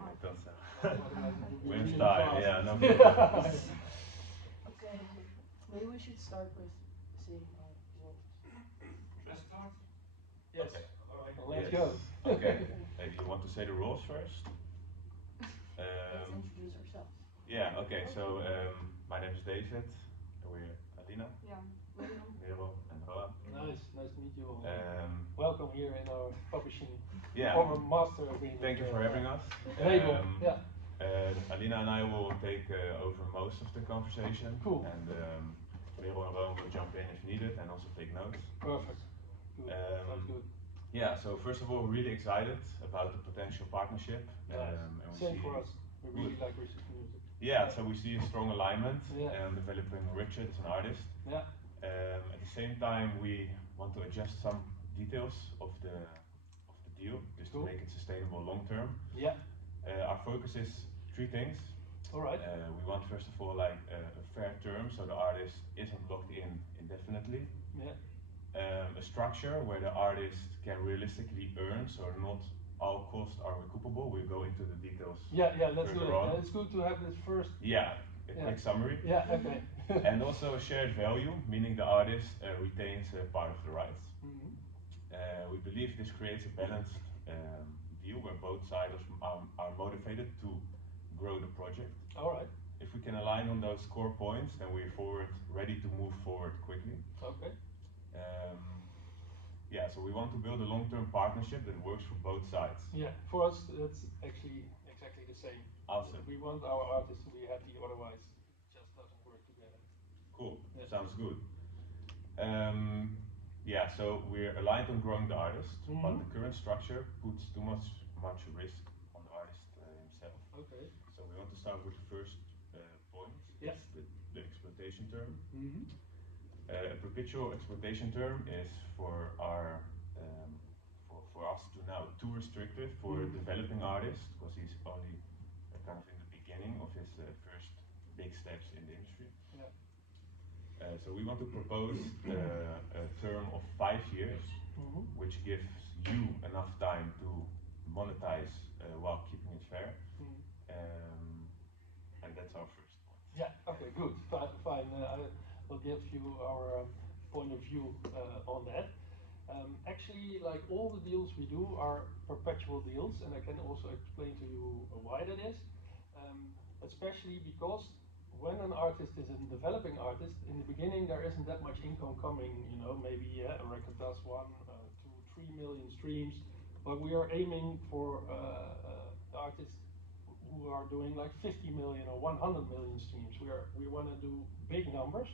I thought so. Otherwise it would be Wim's really time, fast. yeah, no problem. Okay, maybe we should start with seeing our results. Let's start. Yes. Okay. Let's Yes. go. Okay. You want to say the rules first? Let's introduce ourselves. Yeah, okay, so my name is David, and we're Alina, Yeah, William. Merel, and Roa. Nice to meet you all. Um, Welcome here in our publishing, yeah, our master agreement. thank you for having us. Label, yeah. Alina and I will take over most of the conversation. Cool. And Merel and Roa will jump in if needed and also take notes. Perfect. Good. Sounds good. Yeah, so first of all, we're really excited about the potential partnership. Nice. And we Same see for us. We really like Richard's music. Yeah, so we see a strong alignment Yeah. developing Richard as an artist. Yeah. At the same time, we want to adjust some details of the deal just to make it sustainable long term. Yeah. Our focus is three things. All right. We want first of all like a fair term, so the artist isn't locked in indefinitely. Yeah. A structure where the artist can realistically earn, so not all costs are recoupable. We'll go into the details. Yeah, let's do it. On. It's good to have this first. Yeah, quick summary. Yeah, okay. And also a shared value, meaning the artist retains part of the rights. Mm-hmm. We believe this creates a balanced deal where both sides are motivated to grow the project. All right. If we can align on those core points, then we're ready to move forward quickly. Okay. Yeah, so we want to build a long-term partnership that works for both sides. Yeah, for us that's actually exactly the same. Awesome. We want our artists to be happy, otherwise it just doesn't work together. Cool, sounds good. Yeah, so we're aligned on growing the artist, but the current structure puts too much risk on the artist himself. Okay. So we want to start with the first point. Yes. The exploitation term. Mm-hmm. A perpetual exploitation term is for our for us to now too restrictive for a developing artist because he's only kind of in the beginning of his first big steps in the industry. Yeah. So we want to propose a term of 5 years, which gives you enough time to monetize while keeping it fair. And that's our first point. Yeah, okay, good. Fine. I will give you our point of view on that. Actually, like all the deals we do are perpetual deals, and I can also explain to you why that is. Especially because when an artist is a developing artist, in the beginning there isn't that much income coming, maybe a record does 1, 2, 3 million streams, but we are aiming for artists who are doing like 50 million or 100 million streams. We want to do big numbers.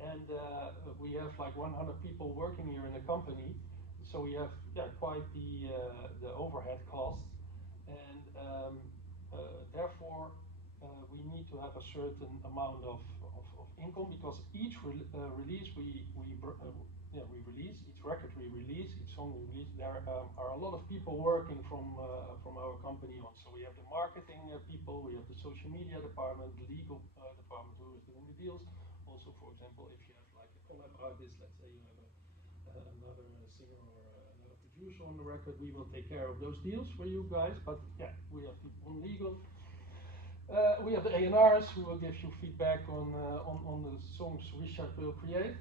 And we have like 100 people working here in the company, so we have quite the overhead costs, and therefore we need to have a certain amount of income, because each release we release, each record we release, each song we release, there are a lot of people working from our company on. So we have the marketing people, we have the social media department, the legal department who is doing the deals. Also, for example, if you have like a collab artist, let's say you have another singer or another producer on the record, we will take care of those deals for you guys. But yeah, we have people on legal. We have the A&Rs who will give you feedback on the songs Richard will create.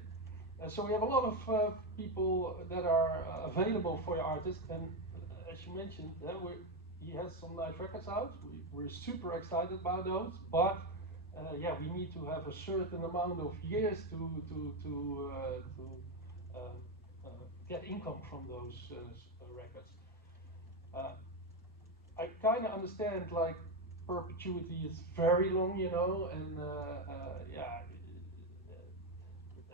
So we have a lot of people that are available for your artist, and as you mentioned, he has some nice records out. We're super excited about those, but we need to have a certain amount of years to get income from those records. I kind of understand like perpetuity is very long, and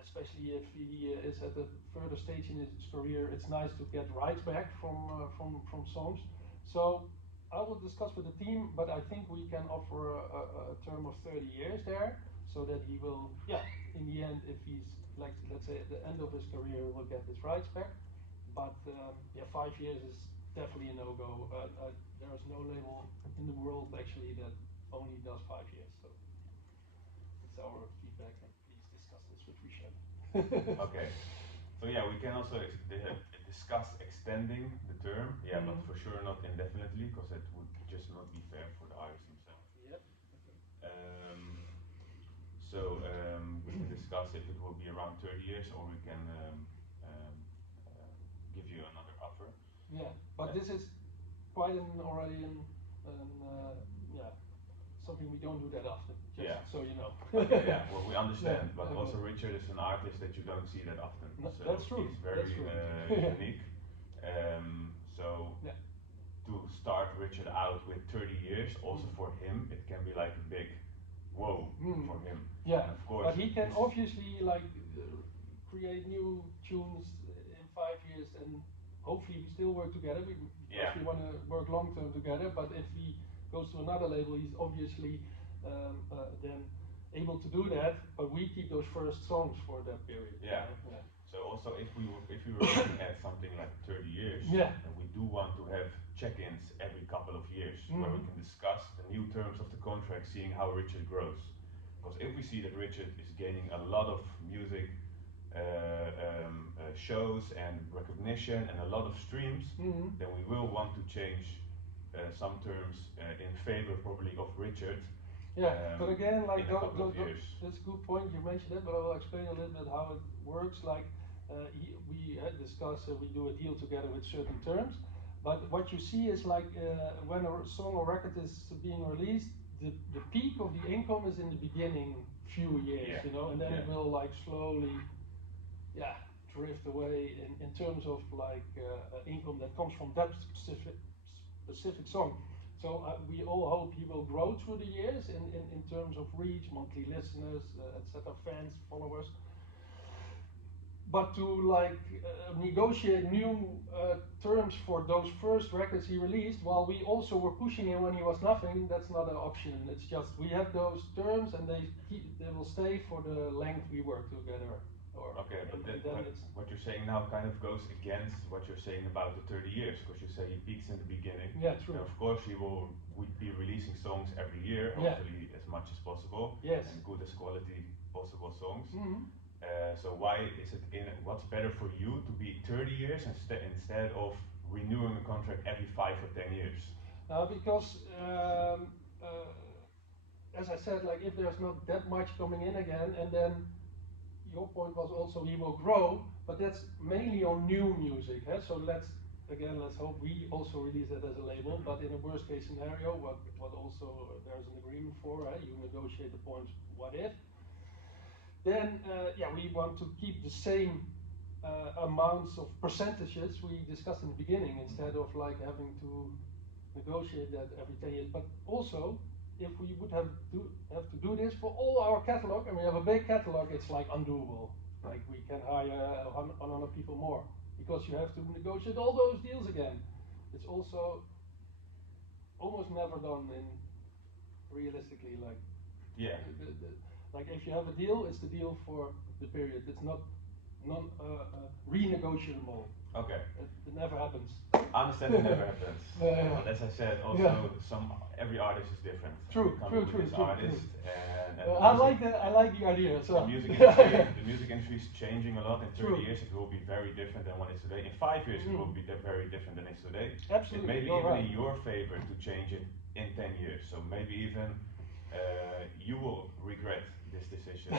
especially if he is at a further stage in his career, it's nice to get rights back from songs. So I will discuss with the team, but I think we can offer a term of 30 years there, so that he will, in the end, if he's like, let's say at the end of his career, will get his rights back. But 5 years is definitely a no-go. There is no label in the world actually that only does 5 years. So it's our feedback, and please discuss this with Richard. Okay. So we can also discuss extending the term, but for sure not indefinitely, because it would just not be fair for the artist himself. Yep. We can discuss if it will be around 30 years or we can um, give you another offer. Yeah, but this is quite already yeah, something we don't do that often. Just yeah. so you know. Okay, yeah. Well, we understand, Yeah, but also Richard is an artist that you don't see that often. No, So that's true. he's very That's true. unique. So yeah. to start Richard out with 30 years, also for him, it can be like a big whoa for him. Yeah, and of course, but he can obviously like create new tunes in 5 years, and hopefully we still work together. We want to work long term together. But if he goes to another label, he's obviously then able to do that. But we keep those first songs for that period. Yeah. So also if we were looking at something like 30 years, and we do want to have check-ins every couple of years where we can discuss the new terms of the contract, seeing how Richard grows. Because if we see that Richard is gaining a lot of music shows and recognition and a lot of streams, then we will want to change some terms in favor probably of Richard. Yeah, but again, like in a couple of years. that's a good point, you mentioned it, but I will explain a little bit how it works. Like we discuss, we do a deal together with certain terms, but what you see is like when a song or record is being released, the peak of the income is in the beginning few years, you know, and then it will like slowly, drift away in terms of like income that comes from that specific song. So we all hope he will grow through the years in terms of reach, monthly listeners, etc., fans, followers. But to like negotiate new terms for those first records he released, while we also were pushing him when he was nothing, that's not an option. It's just we have those terms and they will stay for the length we work together. Okay, but what you're saying now kind of goes against what you're saying about the 30 years, because you say he peaks in the beginning. Yeah, true. And of course he will be releasing songs every year, hopefully as much as possible, yes, and good as quality possible songs. So why is it what's better for you to be 30 years instead of renewing a contract every 5 or 10 years? Because as I said, like if there's not that much coming in again, and then your point was also he will grow, but that's mainly on new music. So let's hope we also release that as a label. But in a worst case scenario, what also there's an agreement for, you negotiate the points. What if? Then we want to keep the same amounts of percentages we discussed in the beginning, instead of like having to negotiate that every 10 years. But also, if we would have to do this for all our catalog, and we have a big catalog, it's like undoable. Like we can hire 100 people more, because you have to negotiate all those deals again. It's also almost never done in realistically, like like if you have a deal, it's the deal for the period. It's not renegotiable. Okay. It never happens. I understand it never happens. But as I said, also every artist is different. True. Artist and I like the idea. So the music industry is changing a lot. In 30 years, it will be very different than what it is today. In 5 years, it will be very different than it is today. Absolutely. It may be even in your favor to change it in 10 years. So maybe even you will regret this decision.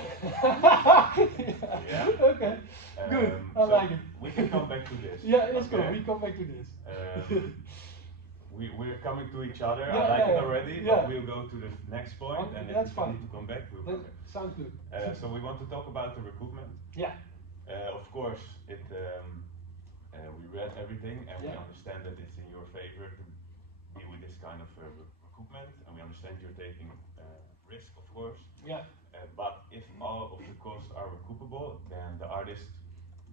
Okay. Good. I like it. We can come back to this. Yeah, let's go. We come back to this. We're coming to each other. I like it already, but we'll go to the next point, and that's if we fine. need to come back, we'll come back. Sounds good. So we want to talk about the recoupment. Yeah. Of course, we read everything, and we understand that it's in your favor to deal with this kind of recoupment, and we understand you're taking risk, of course. Yeah. But if all of the costs are recoupable, then the artist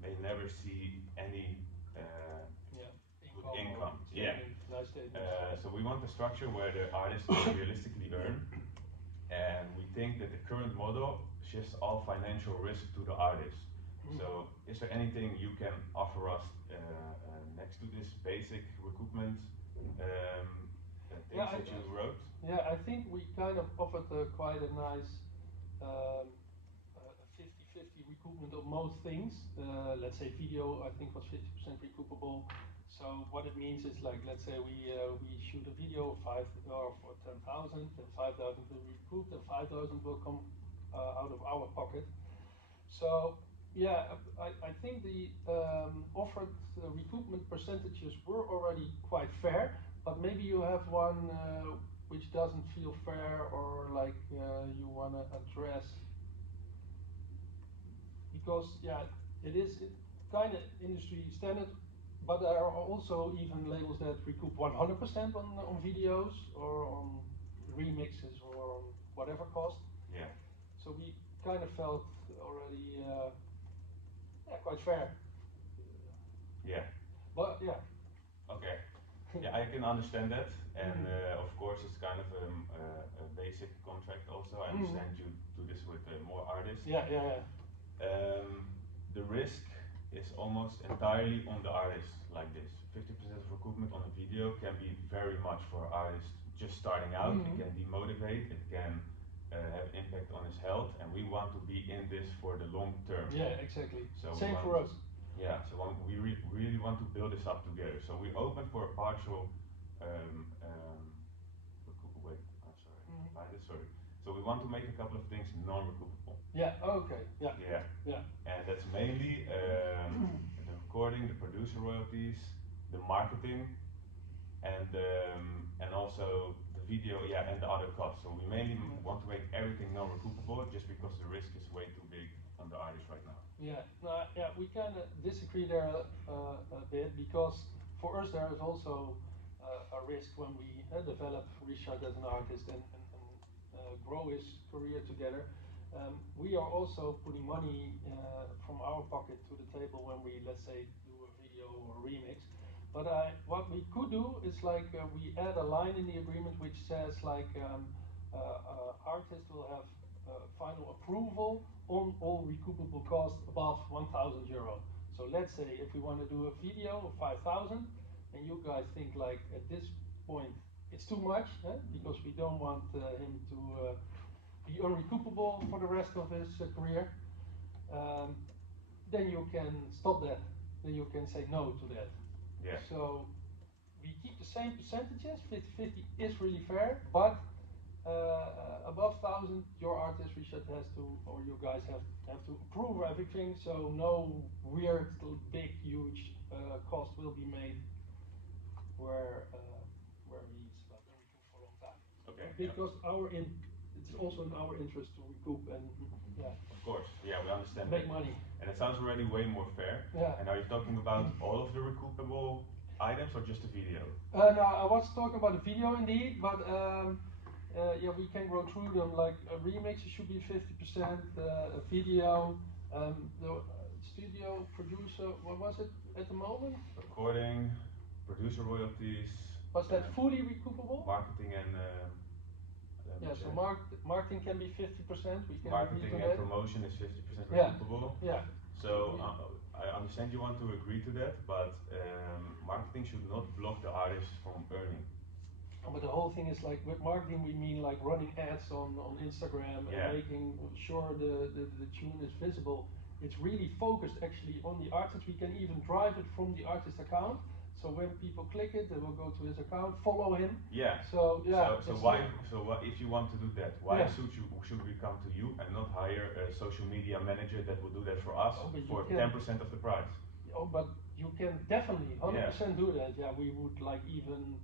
may never see any good income. Nice statement. So we want a structure where the artist can realistically earn, and we think that the current model shifts all financial risk to the artist. So is there anything you can offer us next to this basic recoupment things that you wrote? Yeah, I think we kind of offered quite a nice 50-50 recoupment of most things. Let's say video, I think was 50% recoupable. So what it means is like, let's say we shoot a video for 10,000, then 5,000 will be recouped, and 5,000 will come out of our pocket. So yeah, I think the offered recoupment percentages were already quite fair, but maybe you have one which doesn't feel fair, or like you want to address, because yeah, it is kind of industry standard, but there are also even labels that recoup 100% on videos or on remixes or on whatever cost. Yeah. So we kind of felt already quite fair. Yeah. But yeah. Okay. Yeah, I can understand that, and of course it's kind of a basic contract also. I understand you do this with more artists. Yeah. The risk is almost entirely on the artist like this. 50% of recoupment on a video can be very much for an artist just starting out. It can demotivate, it can have impact on his health, and we want to be in this for the long term. Yeah, exactly. So same for us. Yeah, so we really want to build this up together. So we open for a partial, wait, I'm sorry, sorry. So we want to make a couple of things non-recoupable. Yeah, okay, yeah. And that's mainly the recording, the producer royalties, the marketing, and also the video, and the other costs. So we mainly want to make everything non-recoupable just because the risk is way too big on the artist right now. Yeah, we kind of disagree there a bit, because for us there is also a risk when we develop Richard as an artist and grow his career together. We are also putting money from our pocket to the table when we, let's say, do a video or a remix. But what we could do is like we add a line in the agreement which says like artist will have final approval on all recoupable costs above 1,000 euro. So let's say if we want to do a video of 5,000, and you guys think like at this point it's too much, because we don't want him to be unrecoupable for the rest of his career, then you can stop that. Then you can say no to that. Yeah. So we keep the same percentages. 50-50 is really fair, but above 1,000, your artist Richard has to, or you guys have to approve everything. So no weird, big, huge cost will be made where he's like unrecouped for a long time. Okay. Because it's also in our interest to recoup and Of course, yeah, we understand. Make money. And it sounds already way more fair. Yeah. And are you talking about all of the recoupable items or just the video? No, I was talking about the video indeed, but we can go through them. Like a remix, it should be 50%. A video, the studio producer, what was it at the moment? Recording, producer royalties. Was that fully recoupable? Marketing and. So marketing can be 50%. We can marketing agree to and that. Promotion is 50% recoupable. Yeah. So I understand you want to agree to that, but marketing should not block the artist from earning. But the whole thing is like with marketing, we mean like running ads on Instagram and making sure the tune is visible. It's really focused actually on the artist. We can even drive it from the artist account. So when people click it, they will go to his account, follow him. Yeah. So why? So what if you want to do that? Why should we come to you and not hire a social media manager that will do that for us for 10% of the price? Oh, but you can definitely 100% do that. Yeah, we would like even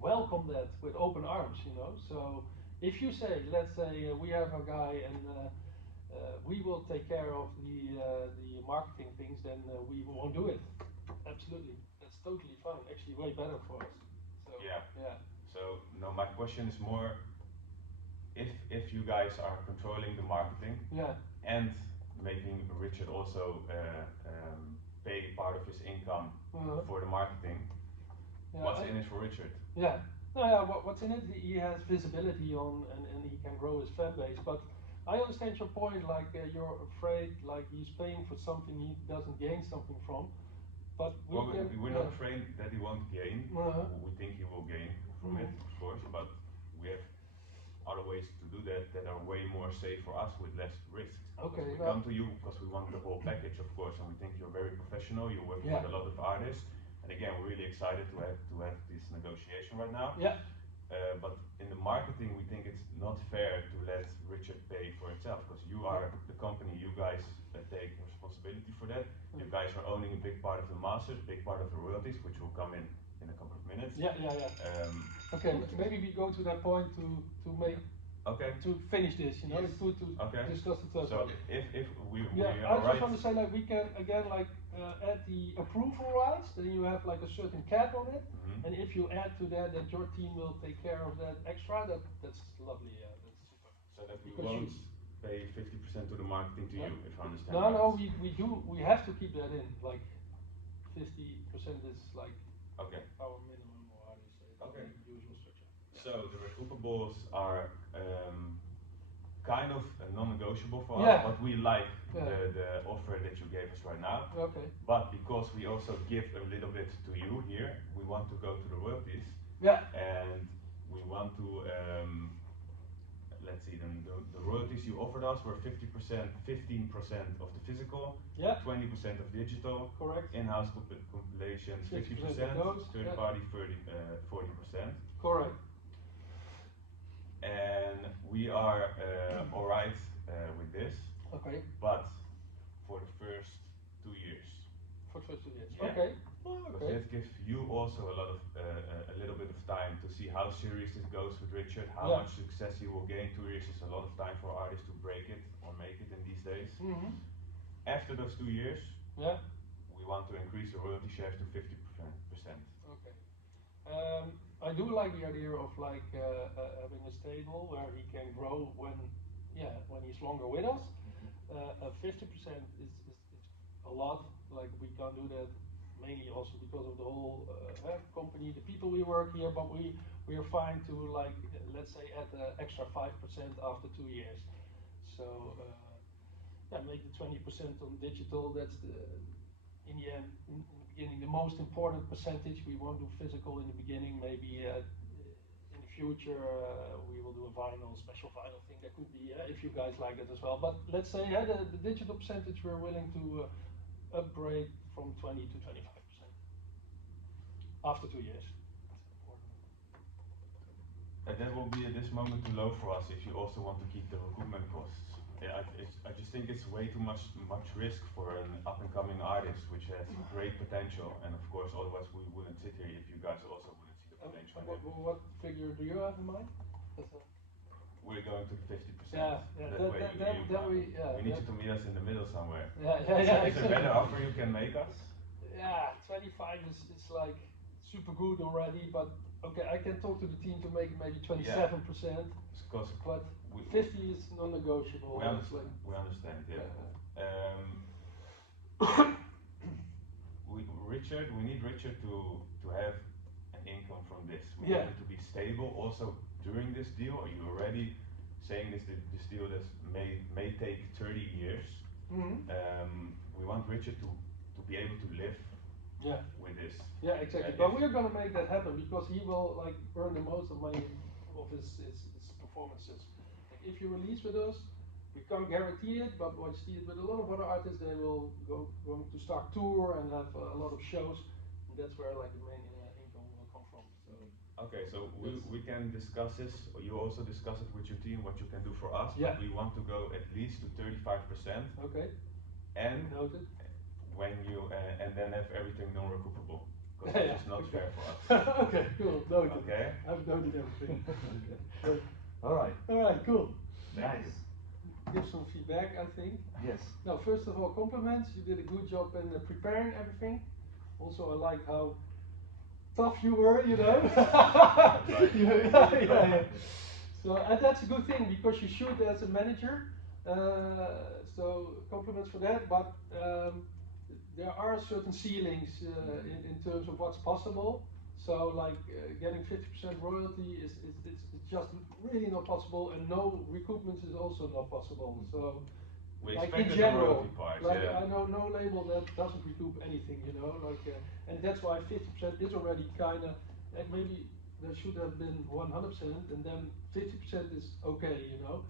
welcome that with open arms, So if you say, let's say we have a guy and we will take care of the marketing things, then we won't do it. Absolutely, that's totally fine. Actually, way better for us. So, yeah. So no, my question is more, if you guys are controlling the marketing and making Richard also pay part of his income for the marketing, what's in it for Richard? Yeah. What's in it? He has visibility on and he can grow his fan base. But I understand your point. Like you're afraid, like he's paying for something he doesn't gain something from. But we're not afraid that he won't gain. We think he will gain from it, of course. But we have other ways to do that are way more safe for us with less risks. Okay. We come to you because we want the whole package, of course, and we think you're very professional. You're working with a lot of artists, and again, we're really excited to have this negotiation right now. Yeah. But in the marketing, we think it's not fair to let Richard pay for itself, because you are the company. You guys take responsibility for that. You guys are owning a big part of the masters, big part of the royalties, which will come in a couple of minutes. Yeah. Okay, maybe we go to that point to make. Okay. To finish this, you know, yes. it's good to discuss the third so one. if we I are just right. want to say, like, we can again add the approval rights. Then you have like a certain cap on it, and if you add to that your team will take care of that extra, that's lovely. Yeah, that's super. So that we Because won't pay 50% to the marketing to you, if I understand. No, we have to keep that in. Like 50% is like our minimum, or how do you say it? Okay. Usual structure. So the recoupables are kind of non-negotiable for us, but we like the offer that you gave us right now. Okay. But because we also give a little bit to you here, we want to go to the royalties. Yeah. And we want to, let's see, then the royalties you offered us were 50%, 15% of the physical, 20% of digital, correct. In-house compilations, 50%, third party 40%. Correct. And we are alright with this. Okay. But for the first 2 years. For the first 2 years. Yeah. Okay. Because that gives you also a little bit of time to see how serious this goes with Richard, how much success he will gain. 2 years is a lot of time for artists to break it or make it in these days. After those 2 years, we want to increase the royalty shares to 50%. Okay. I do like the idea of like having a stable where he can grow when he's longer with us. 50% is a lot. Like we can't do that mainly also because of the whole company, the people we work here. But we are fine to like let's say add extra 5% after 2 years. So make the 20% on digital. That's in the end, in the beginning, the most important percentage. We won't do physical in the beginning. Maybe in the future we will do a vinyl, special vinyl thing. That could be if you guys like that as well. But let's say the digital percentage we're willing to upgrade from 20 to 25% after 2 years. And that will be at this moment too low for us if you also want to keep the recruitment costs. I just think it's way too much risk for an up-and-coming artist which has great potential, and of course otherwise we wouldn't sit here if you guys also wouldn't see the potential. What figure do you have in mind? We're going to the 50%. We need you to meet us in the middle somewhere. Is there a better offer you can make us? Yeah, 25 is like super good already, but okay, I can talk to the team to make it maybe 27%. But 50 is non-negotiable. We understand, we need Richard to have an income from this. We need it to be stable also during this deal. Are you already saying this deal that may take 30 years? We want Richard to be able to live with this. Yeah, exactly. But we're gonna make that happen because he will like earn the most of money of his performances. Like if you release with us, we can't guarantee it, but we see it with a lot of other artists. They will going to start tour and have a lot of shows, and that's where like the main income will come from. So okay, so we can discuss this, or you also discuss it with your team what you can do for us. But we want to go at least to 35%. Okay. And noted. When you and then have everything non-recoupable, because it's not fair for us. Okay, cool. Noted. Okay. I've noted everything. All right, cool. nice. Give some feedback, I think. Yes. Now, first of all, compliments. You did a good job in preparing everything. Also, I like how tough you were, you know. So that's a good thing because you shoot as a manager. So compliments for that. But there are certain ceilings in terms of what's possible. So like getting 50% royalty is just really not possible, and no recoupments is also not possible. So we like in general, part, I know no label that doesn't recoup anything, you know, like and that's why 50% is already kind of like maybe there should have been 100%, and then 50% is okay, you know.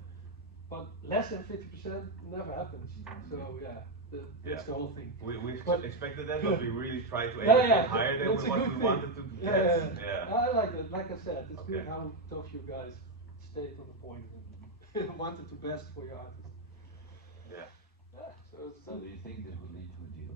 but less than 50% never happens. So yeah, that's the whole thing. We But- expected that, but we really tried to aim Yeah, a yeah, bit higher than that's a what good we thing. wanted to Yeah, get. yeah. I like that. Like I said, it's Okay. good how tough you guys stayed on the point and wanted the best for your artist. Yeah. Yeah, So do you think this would lead to a deal?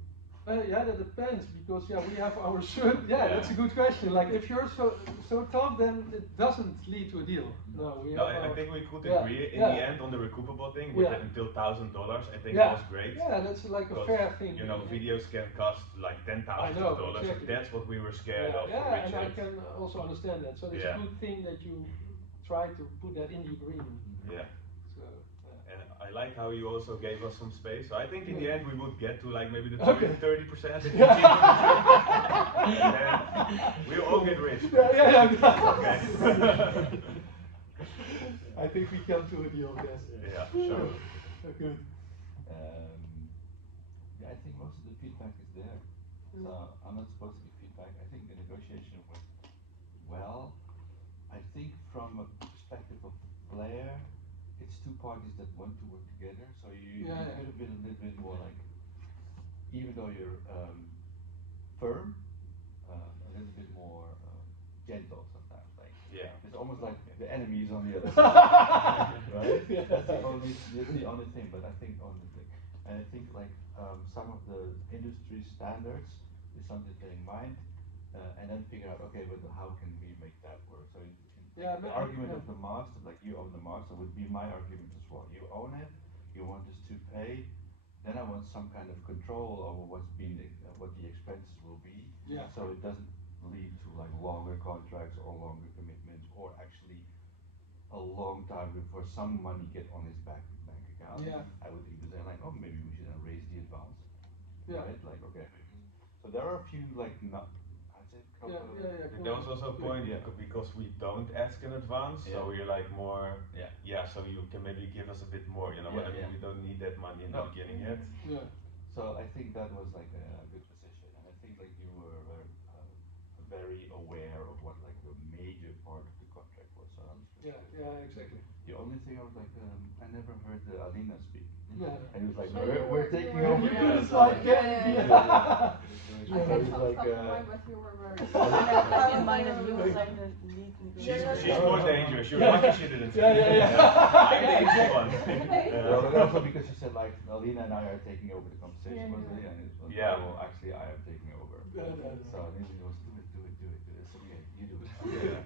yeah, that depends because we have our certain. Yeah, Yeah. that's a good question. Like if you're so tough, then it doesn't lead to a deal. No, we No, have I our- think we could yeah, agree in yeah. the end on the recoupable thing with Yeah. the until $1,000. I think Yeah. was great. Yeah, that's like a Because, fair thing. you know, videos can cost like $10,000. I know, exactly. That's what we were scared Yeah, of. yeah, for and I Richard. can also understand that. So it's Yeah. a good thing that you try to put that in the agreement. Yeah. So, yeah. And I like how you also gave us some space. So I think in the Yeah. end we would get to like maybe the Okay. 30%. And Yeah. then we all get rich. Yeah. Okay. I think we come to a deal, yes. Yeah, sure. Good. Yeah, I think most of the feedback is there. So I'm not supposed to give feedback. I think the negotiation went well. I think from a perspective of player, it's two parties that want to work together. So you Yeah, yeah. could have been a little bit more like, even though you're firm, a little bit more gentle sometimes. Like Yeah. it's almost like the enemy is on the other side, right? Yeah. That's the only thing. But I think only thing, and I think like some of the industry standards is something to bear in mind, and then figure out okay, but how can we make that work? So Yeah, the but- argument yeah. of the master, like you own the master, would be my argument as well. You own it, you want us to pay, then I want some kind of control over what the expenses will be. Yeah. So it doesn't lead to like longer contracts or longer commitments, or actually a long time before some money get on his bank account. Yeah. I would even say like, oh, maybe we should raise the advance. Yeah. Right? Like, okay. So there are a few like not. I'd say a couple of- Yeah. There was also a point Yeah. because we don't ask in advance, so Yeah. we're like more, Yeah. so you can maybe give us a bit more, you know, Yeah, but I mean, yeah. we don't need that money in No. the beginning yet. Yeah. So I think that was like a good position, and I think like you were very aware of what like the major part of the contract was. So that was good. Yeah, exactly. The only thing I was like, I never heard Alina speak, Yeah. and he was like, So no, you we're were- taking you were- over. You Yeah, couldn't so- like yeah, Kenny. yeah, Yeah. I Yeah, had it's some like, stuff in mind, but you were very. I in mind that he was like the lead She's, Yeah. she's more dangerous, you're Yeah. lucky she didn't say Yeah. I'm the easy one. Well, but also because you said like Alina and I are taking over the conversation, Yeah, wasn't yeah. it? And it was Yeah. well, actually I am taking over. Yeah. So Lily was do it. So okay, you do it. Yeah.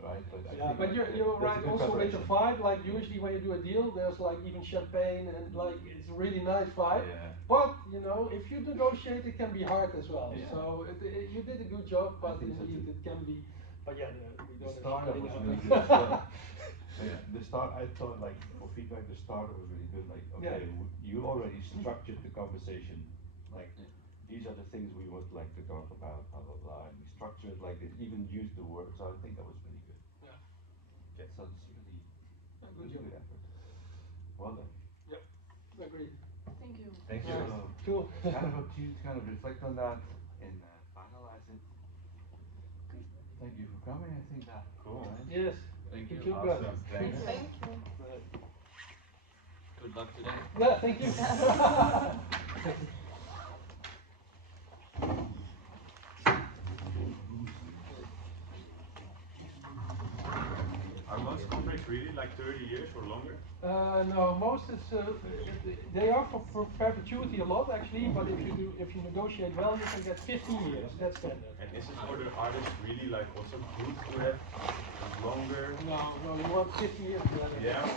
Right, but I Yeah, think but you're that's right a good also with the preparation. vibe, like usually when you do a deal, there's like even champagne and like it's a really nice vibe. Yeah. But, you know, if you negotiate, it can be hard as well. Yeah. So you did a good job, I but think so indeed too. it can be, but yeah, we The don't startup have was champagne really out. good. Yeah. The start, I thought like for feedback, the starter was really good. Like, okay, you already structured the conversation. Like, these are the things we would like to talk about, blah blah blah. And we structured like this, even used the word. So I think that was really good. Yeah. Yeah. So it's really, Good really job. good effort. Well done. Yep, agreed. Thank you. Thank you. So, Cool. kind of up to you to kind of reflect on that and finalize it. Thank you for coming. I think that. Cool. Right? Yes. Thank Good you. job, guys. Awesome, thanks. Thank you. Good luck today. Yeah, thank you. Are most contracts really like 30 years or longer? No, most is they are for perpetuity a lot actually, but if you negotiate well, you can get 15 years. That's standard. And is it for the artist really like also good to have longer? No, you want 50 years. Yeah.